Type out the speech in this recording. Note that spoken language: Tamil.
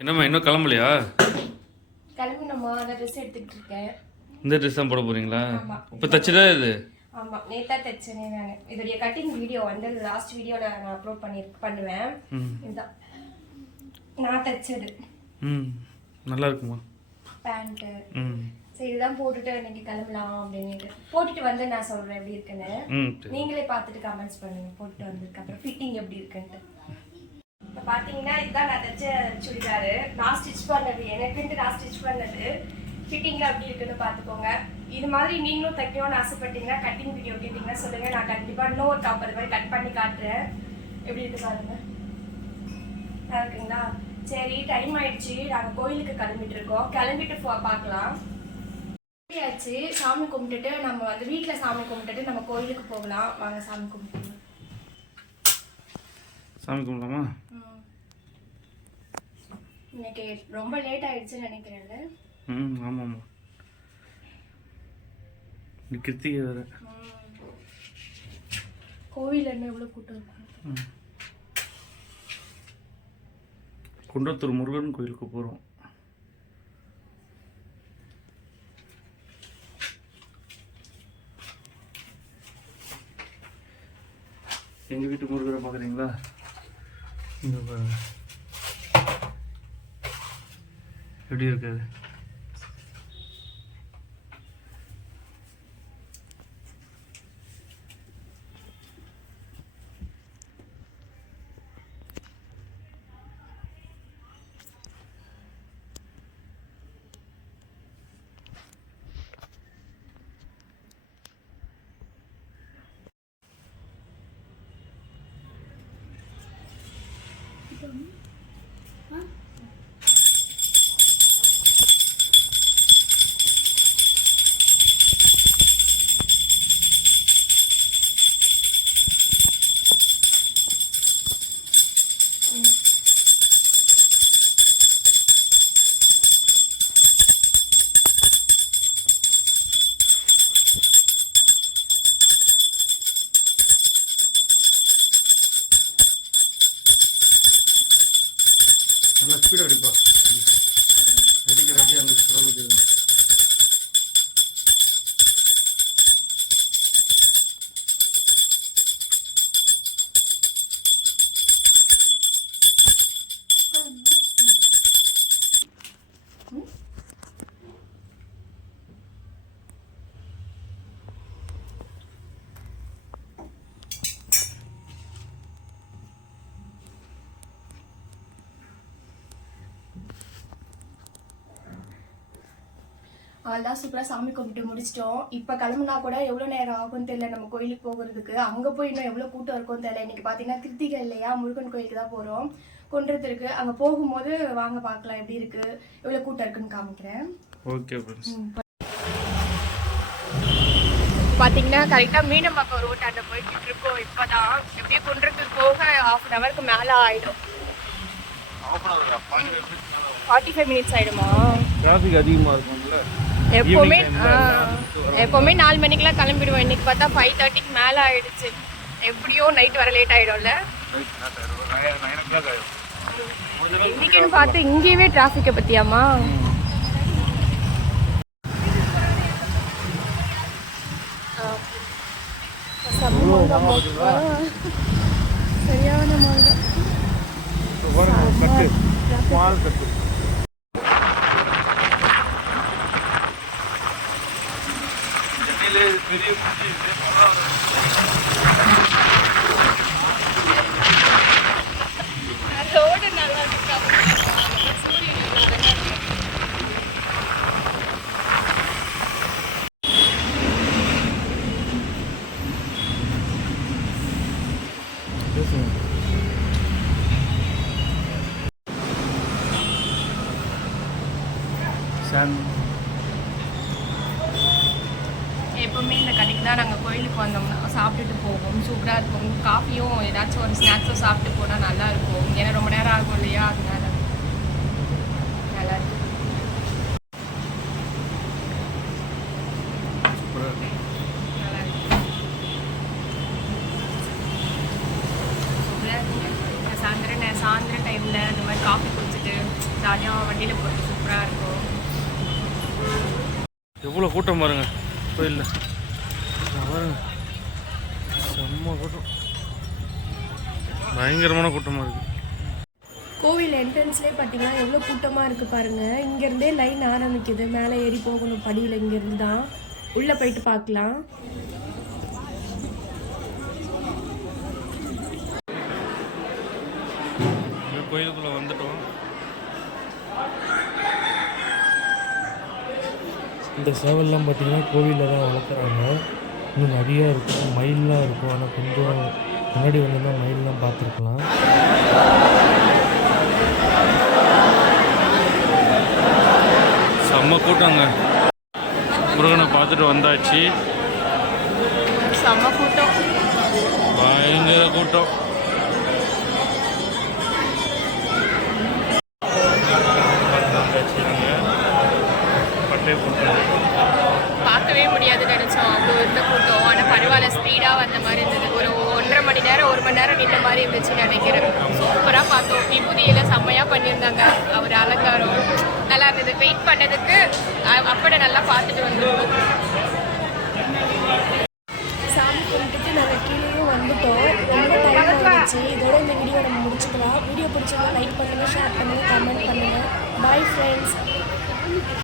என்னம்மா இன்னும் கிளம்பலையா? கிளம்பினோமா நான் ட்ரெஸ் எடுத்துக்கிட்டு இருக்கேன். இந்த ட்ரெஸ் தான் போட போறீங்களா. இப்போ தச்சுதா இது? ஆமா நேத்தா தைச்சேனே நான். இதோடைய கட்டிங் வீடியோ வந்து லாஸ்ட் வீடியோல நான் அப்லோட் பண்ணி பண்ணுவேன். இதுதான் நான் தைச்சது. ம். நல்லா இருக்குமா? பேண்ட்டு சரி இதுதான் போட்டுட்டு இன்னைக்கு கிளம்பலாம் அப்படின்னு போட்டுட்டு வந்து நான் சொல்றேன் எப்படி இருக்குன்னு. நீங்களே பார்த்துட்டு கமெண்ட்ஸ் பண்ணுங்க. போட்டுட்டு வந்ததுக்கு அப்புறம் ஃபிட்டிங் எப்படி இருக்குன்ட்டு. இப்போ பார்த்தீங்கன்னா இதுதான் நான் தைச்ச சுடிதாரு. நான் ஸ்டிச் பண்ணது எனக்குன்ட்டு நான் ஸ்டிச் பண்ணது ஃபிட்டிங்கில் அப்படி இருக்குன்னு பார்த்துக்கோங்க இது மாதிரி நீங்களும் தைக்கணும்னு ஆசைப்பட்டீங்கன்னா கட்டிங் வீடியோ கேட்டிங்கன்னா சொல்லுங்கள் நான் கண்டிப்பாக இன்னொரு டாப் அது மாதிரி கட் பண்ணி காட்டுறேன். எப்படி இருக்கு பாருங்க. நல்லா இருக்குங்களா? சரி டைம் ஆயிடுச்சு. நாங்கள் கோயிலுக்கு கிளம்பிட்டு இருக்கோம். கிளம்பிட்டு போ- பார்க்கலாம். ஆச்சு. சாமி கும்பிட்டுட்டு நம்ம வந்து வீட்டில் சாமி கும்பிட்டுட்டு நம்ம கோயிலுக்கு போகலாம். வாங்க சாமி கும்பிட்டு. சாமி கும்பிடலாமா. இன்னைக்கு ரொம்ப லேட் ஆயிடுச்சுன்னு நினைக்கிறேன்ல. ம் ஆமாம் ஆமாம் இது கிருத்திகை வேறு. கோவில் என்ன எவ்வளோ கூட்டம் இருக்கும் குன்றத்தூர் முருகன் கோயிலுக்கு போகிறோம் எங்கள் வீட்டு முருகரை பார்க்குறீங்களா இந்த எப்படி இருக்காது? நல்லா ஸ்பீடாக அடிப்பா அதெல்லாம் சூப்பராக சாமி கும்பிட்டு முடிச்சிட்டோம். இப்போ கிளம்புனா கூட எவ்வளோ நேரம் ஆகும்னு தெரியல. நம்ம கோயிலுக்கு போகிறதுக்கு. அங்கே போய் இன்னும் எவ்வளோ கூட்டம் இருக்கும்னு தெரியல. இன்னைக்கு பார்த்தீங்கன்னா கிருத்திகை இல்லையா? முருகன் கோயிலுக்கு தான் போகிறோம் கொன்றதுக்கு அங்கே போகும்போது வாங்க பார்க்கலாம் எப்படி இருக்கு? எவ்வளோ கூட்டம் இருக்குன்னு காமிக்கிறேன். ஓகே பார்த்தீங்கன்னா கரெக்டாக மீனம்பாக்கம் ரோட்டாண்ட போய்கிட்டு இருக்கோம். இப்போ தான் எப்படியும் குன்றத்துக்கு போக ஹாஃப் அன் ஹவருக்கு மேலே ஆகிடும் ஃபார்ட்டி ஃபைவ் மினிட்ஸ் ஆகிடுமா டிராஃபிக் அதிகமாக இருக்கும்ல. எப்போவுமே எப்போவுமே நாலு மணிக்கெல்லாம் கிளம்பிடுவோம். இன்னைக்கு பார்த்தா ஃபைவ் தேர்ட்டிக்கு மேலே ஆயிடுச்சு. எப்படியோ நைட் வர லேட் ஆகிடும்ல இன்னைக்குன்னு பார்த்து இங்கேயே டிராஃபிக்கை பற்றியாமா சரியான மாங்க கட்டு மால் கட்டு பெரிய ரோடு நல்லா இருக்கா சான் எப்பவுமே இந்த கடைக்கு தான் நாங்கள் கோயிலுக்கு வந்தோம்னா சாப்பிட்டுட்டு போவோம். சூப்பராக இருக்கும். காஃபியும் ஏதாச்சும் ஒரு ஸ்நாக்ஸும் சாப்பிட்டு போனால் நல்லா இருக்கும். ஏன்னா ரொம்ப நேரம் ஆகும் இல்லையா? அதனால. நல்லா இருக்கு சூப்பராக இருக்கு நல்லா இருக்கு சூப்பராக இருக்குங்க சாயந்தரம் நே- சாயந்தரம் டைமில் இந்த மாதிரி காஃபி குடிச்சிட்டு ஜாலியாக வண்டியில் போகிறது சூப்பராக இருக்கும். எவ்வளோ கூட்டம் பாருங்க கோயிலில். செம்ம கூட்டம். பயங்கரமான கூட்டமாக இருக்குது கோவில் என்ட்ரன்ஸ்லேயே பார்த்தீங்கன்னா எவ்வளோ கூட்டமாக இருக்குது பாருங்கள் இங்கேருந்தே லைன் ஆரம்பிக்குது. மேலே ஏறி போகணும். படியில் இங்கேருந்து தான் உள்ளே போயிட்டு பார்க்கலாம். இந்த கோயிலுக்குள்ளே வந்துட்டோம். இந்த சேவல்லாம் பார்த்தீங்கன்னா கோவிலில் தான் வளர்க்குறாங்க. இன்னும் நிறையா இருக்கும். மயில்லாம் இருக்கும். ஆனால் கொஞ்சம் முன்னாடி வந்து மயில்லாம் பார்த்துருக்கலாம். செம்ம கூட்டங்க. முருகனை பார்த்துட்டு வந்தாச்சு. செம்ம கூட்டம். பயங்கர கூட்டம். ஒரு ஒன்றரை மணி நேரம் ஒரு மணி நேரம் நின்ற மாதிரி இருந்துச்சு நினைக்கிறேன். சூப்பராக பார்த்தோம். விபூதியெல்லாம் செம்மையாக பண்ணியிருந்தாங்க. அவர் அலங்காரம் நல்லா இருந்தது. வெயிட் பண்ணதுக்கு அப்படி அப்பட நல்லா பார்த்துட்டு வந்துருக்கோம்